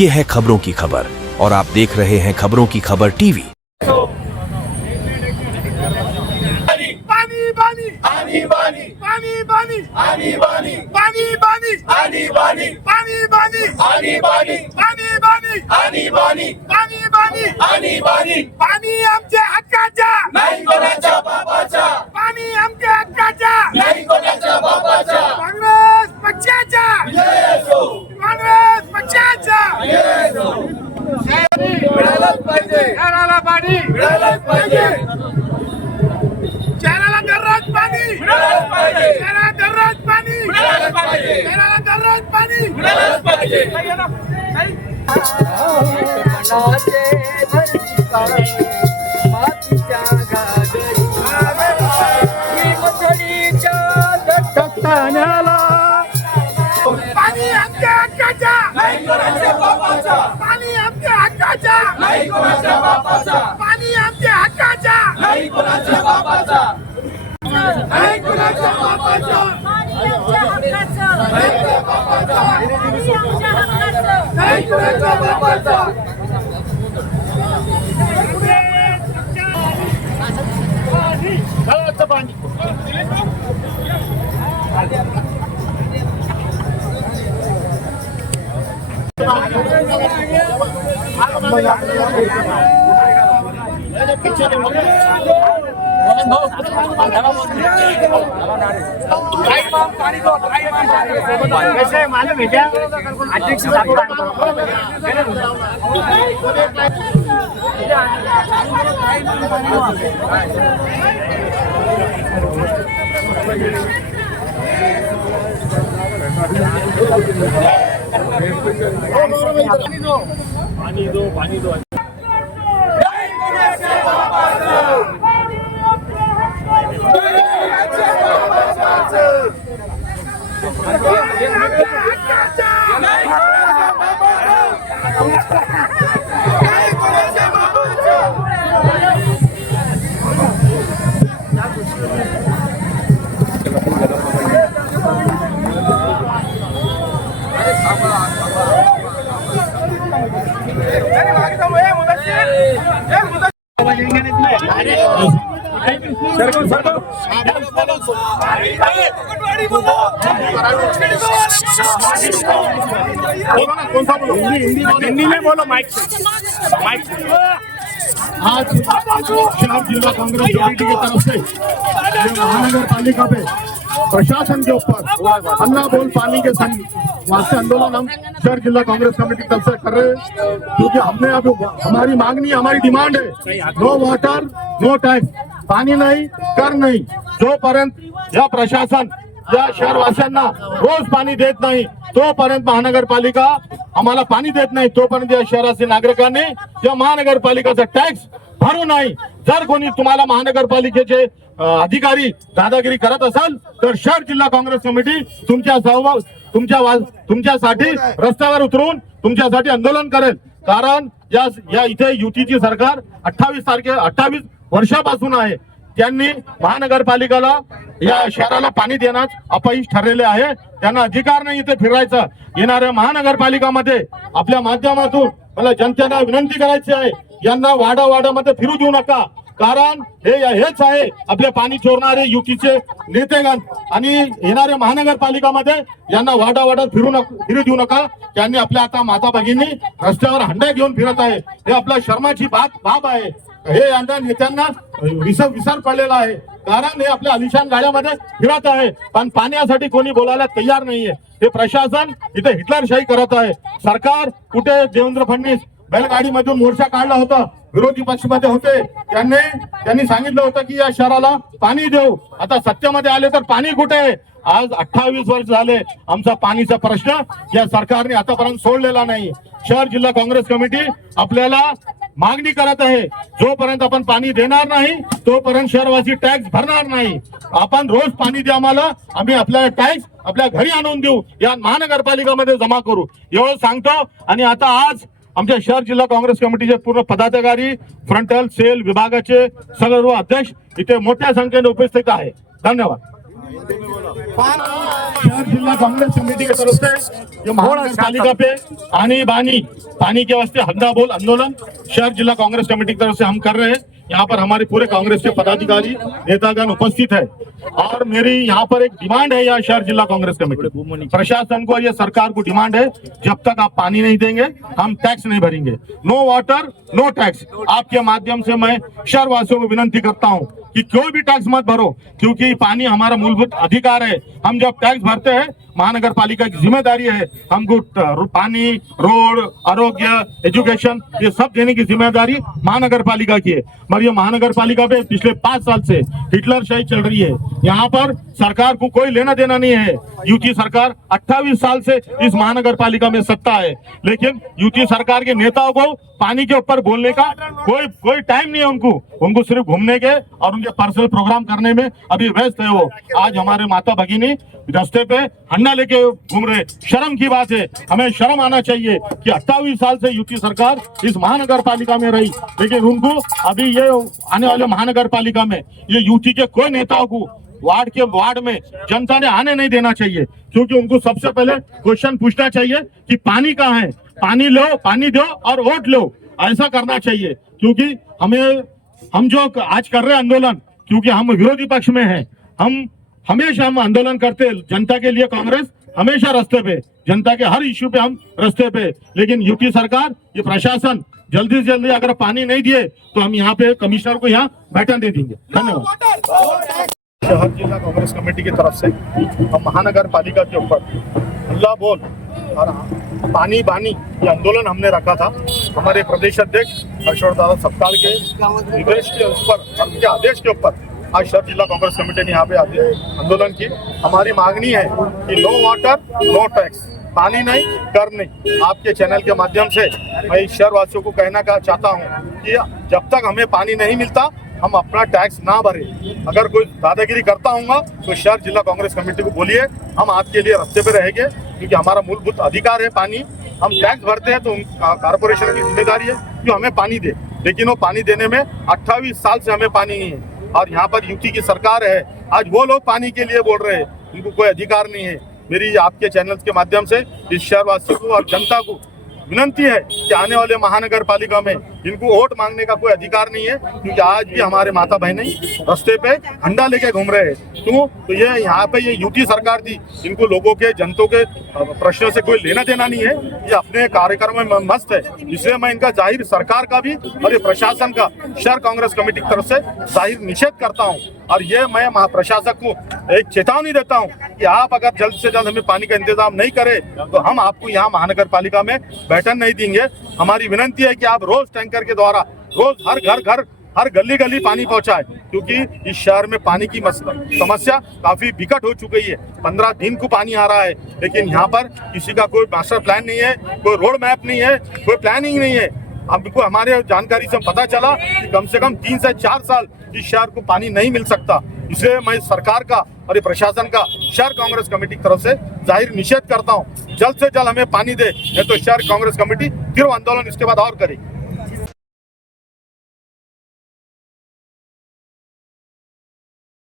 ये है खबरों की खबर और आप देख रहे हैं खबरों की खबर टीवी। पानी पानी आनी बानी पानी पानी आनी बानी पानी पानी आनी बानी पानी पानी आनी बानी पानी पानी आनी बानी पाणी पाणी आनी बानी पाणी आमच्या हक्काचा नाही कोणाच्या बापाचा पाणी आमच्या हक्काचा नाही कोणाच्या बापाचा काँग्रेस पक्षाचा विजय असो काँग्रेस पक्षाचा विजय असो मिळालंच पाहिजे शहराला पाणी मिळालंच पाहिजे शहराला दररोज पाणी मिळालंच पाहिजे शहराला दररोज पाणी मिळालंच पाहिजे शहराला दररोज पाणी मिळालंच पाहिजे मातीच्या घागरी मथडीच्या दट्टण्याला पाणी आमच्या हक्काचा नाही कोणाच्या बापाचा पाणी आमच्या हक्काचा नाही कोणाच्या बापाचा पाणी आमच्या हक्काचा नाही कोणाच्या बापाचा नाही कोणाच्या बापाचा नाही कोणाच्या बापाचा नाही कोणाच्या बापाचा कैसे मालूम है क्या अध्यक्ष पानी दो पानी दो हिंदी में बोलो माइक आज शहर जिला कांग्रेस कमेटी की तरफ से महानगर पालिका पे प्रशासन के ऊपर अन्ना बोल पानी के वास्ते आंदोलन हम शहर जिला कांग्रेस कमेटी की तरफ से कर रहे हैं, क्योंकि हमने अब हमारी मांगनी हमारी डिमांड है नो वाटर नो टैक्स, पाणी नाही कर नाही। जोपर्यंत या प्रशासन या शहरवासियांना रोज पाणी देत नाही तोपर्यंत महानगरपालिका आम्हाला पाणी देत नाही, तोपर्यंत या शहरातील नागरिकांनी या महानगरपालिकाचा टॅक्स भरू नाही। जर कोणी तुम्हाला महानगरपालिकेचे अधिकारी दादागिरी करत असाल तर शहर जिल्हा काँग्रेस कमिटी तुमच्यासाठी रस्त्यावर उतरून तुमच्यासाठी आंदोलन करेल। कारण या इथे युतीची सरकार 28 वर्षापासून आहे, त्यांनी महानगरपालिकेला या शहराला पाणी देण्यास अपयश ठरलेले आहे, त्यांना अधिकार नाही इथे फिरायचा। येणाऱ्या महानगरपालिकामध्ये आपल्या माध्यमातून मला जनतेला विनंती करायची आहे, यांना वाडावाडामध्ये फिरू देऊ नका, कारण हेच आहे आपले पाणी चोरणारे युतीचे नेतेगण। आणि येणाऱ्या महानगरपालिकामध्ये यांना वाडावाडात फिरू देऊ नका, त्यांनी आपल्या आता माता भगिनी रस्त्यावर हंडा घेऊन फिरत आहे, हे आपल्या शर्माची बाब आहे। हे यांना नेत्यांना विसर पडलेला आहे, कारण हे आपल्या आलिशान गाड्यामध्ये फिरत आहे पण पाण्यासाठी कोणी बोलायला तयार नाहीये। हे प्रशासन इथे हिटलरशाही करत आहे। सरकार कुठे देवेंद्र फडणवीस बैलगाडीमधून मोर्चा काढला होता, विरोधी पक्षामध्ये होते, त्यांनी सांगितलं होतं की या शहराला पाणी देऊ, आता सत्तेमध्ये आले तर पाणी कुठे आहे? आज 28 वर्ष झाले आमचा पाणीचा प्रश्न या सरकारने आतापर्यंत सोडलेला नाही। शहर जिल्हा काँग्रेस कमिटी आपल्याला मागणी करत आहे, जोपर्यंत आपण पाणी देणार नाही तोपर्यंत शहरवासी टॅक्स भरणार नाही। आपण रोज पाणी द्या आम्हाला, आम्ही आपल्याला टॅक्स आपल्या घरी आणून देऊ, या महानगरपालिकामध्ये जमा करू, एवढं सांगतो। आणि आता आज आमच्या शहर जिल्हा काँग्रेस कमिटीचे पूर्ण पदाधिकारी फ्रंटल सेल विभागाचे सर्व अध्यक्ष इथे मोठ्या संख्येने उपस्थित आहे। धन्यवाद। शहर जिला कांग्रेस कमेटी की तरफ से जो महानगर पालिका पे आनी बानी पानी के वास्ते हल्ला बोल आंदोलन शहर जिला कांग्रेस कमेटी की तरफ से हम कर रहे हैं। यहाँ पर हमारे पूरे कांग्रेस के पदाधिकारी नेतागण उपस्थित है और मेरी यहाँ पर एक डिमांड है, यहाँ शहर जिला कांग्रेस कमेटी प्रशासन को, ये सरकार को डिमांड है, जब तक आप पानी नहीं देंगे हम टैक्स नहीं भरेंगे। No water no tax. आपके माध्यम से मैं शहर वासियों को विनती करता हूँ कि कोई भी टैक्स मत भरो, क्योंकि पानी हमारा मूलभूत अधिकार है। हम जब टैक्स भरते हैं, महानगर पालिका की जिम्मेदारी है हमको पानी, रोड, आरोग्य, एजुकेशन ये सब देने की जिम्मेदारी महानगर पालिका की है। मगर ये महानगर पालिका पे पिछले 5 साल से हिटलर शाही चल रही है। यहाँ पर सरकार को कोई लेना देना नहीं है। यूपी सरकार 28 साल से इस महानगर पालिका में सत्ता है, लेकिन यूपी सरकार के नेताओं को पानी के ऊपर बोलने का कोई टाइम नहीं है। उनको सिर्फ घूमने के और उनके पर्सनल प्रोग्राम करने में अभी व्यस्त है वो। आज हमारे माता भगिनी रास्ते पे हंडा लेके घूम रहे, शर्म की बात है। हमें शर्म आना चाहिए कि 28 साल से यूपी सरकार इस महानगर पालिका में रही, लेकिन उनको अभी ये आने वाले महानगर पालिका में ये यूपी के कोई नेताओं को वार्ड में जनता ने आने नहीं देना चाहिए, क्योंकि उनको सबसे पहले क्वेश्चन पूछना चाहिए कि पानी कहाँ है, पानी लो, पानी दो और वोट लो। ऐसा करना चाहिए, क्योंकि हम जो आज कर रहे हैं आंदोलन, क्योंकि हम विरोधी पक्ष में हैं, हम हमेशा आंदोलन करते जनता के लिए। कांग्रेस हमेशा रास्ते पे, जनता के हर इश्यू पे हम रास्ते पे, लेकिन यूपी सरकार, ये प्रशासन जल्दी से जल्दी अगर पानी नहीं दिए तो हम यहाँ पे कमिश्नर को यहाँ बैठन दे देंगे। धन्यवाद। शहर जिला कांग्रेस कमेटी की तरफ से हम महानगर पालिका के ऊपर हल्ला बोल और पानी बानी ये आंदोलन हमने रखा था। हमारे प्रदेश अध्यक्ष हर्षवर्धन दादा सपकाल के निर्देश के ऊपर, उनके आदेश के ऊपर आज शहर जिला कांग्रेस कमेटी ने यहाँ पे आंदोलन की। हमारी मांगनी है कि नो वाटर नो टैक्स, पानी नहीं कर नहीं। आपके चैनल के माध्यम से मैं शहर वासियों को कहना चाहता हूँ कि जब तक हमें पानी नहीं मिलता हम अपना टैक्स ना भरे। अगर कोई दादागिरी करता होगा तो शहर जिला कांग्रेस कमेटी को बोलिए, हम आपके लिए रास्ते पे रहेंगे, क्योंकि हमारा मूलभूत अधिकार है पानी। हम टैक्स भरते हैं तो कारपोरेशन की जिम्मेदारी है कि हमें पानी दे, लेकिन वो पानी देने में 28 साल से हमें पानी नहीं है। और यहाँ पर यूपी की सरकार है, आज वो लोग पानी के लिए बोल रहे हैं, उनको कोई अधिकार नहीं है। मेरी आपके चैनल्स के माध्यम से इस शहरवासियों को और जनता को विनती है कि आने वाले महानगर पालिका में इनको वोट मांगने का कोई अधिकार नहीं है, क्योंकि आज भी हमारे माता बहनें रास्ते पे हंडा लेके घूम रहे हैं। क्यों? तो ये यहाँ पे ये यूपी सरकार थी, इनको लोगों के, जनता के प्रश्नों से कोई लेना देना नहीं है, ये अपने कार्यक्रम में मस्त है। इसलिए मैं इनका जाहिर सरकार का भी और ये प्रशासन का शहर कांग्रेस कमेटी की तरफ से जाहिर निषेध करता हूँ। और ये मैं प्रशासक को एक चेतावनी देता हूँ कि आप अगर जल्द से जल्द हमें पानी का इंतजाम नहीं करें तो हम आपको यहाँ महानगर पालिका में बैठन नहीं देंगे। हमारी विनती है कि आप रोज टैंकर के द्वारा रोज हर घर हर गली गली पानी पहुंचाए, क्योंकि इस शहर में पानी की समस्या काफी विकट हो चुकी है। 15 दिन को पानी आ रहा है, लेकिन यहाँ पर किसी का कोई मास्टर प्लान नहीं है, कोई रोड मैप नहीं है, कोई प्लानिंग नहीं है। हमको हमारे जानकारी से पता चला कि कम से कम 3 से 4 साल इस शहर को पानी नहीं मिल सकता। इसलिए मैं सरकार का और ये प्रशासन का शहर कांग्रेस कमेटी की तरफ से जाहिर निषेध करता हूँ। जल्द से जल्द हमें पानी दे, नहीं तो शहर कांग्रेस कमेटी फिर आंदोलन इसके बाद और करेगी।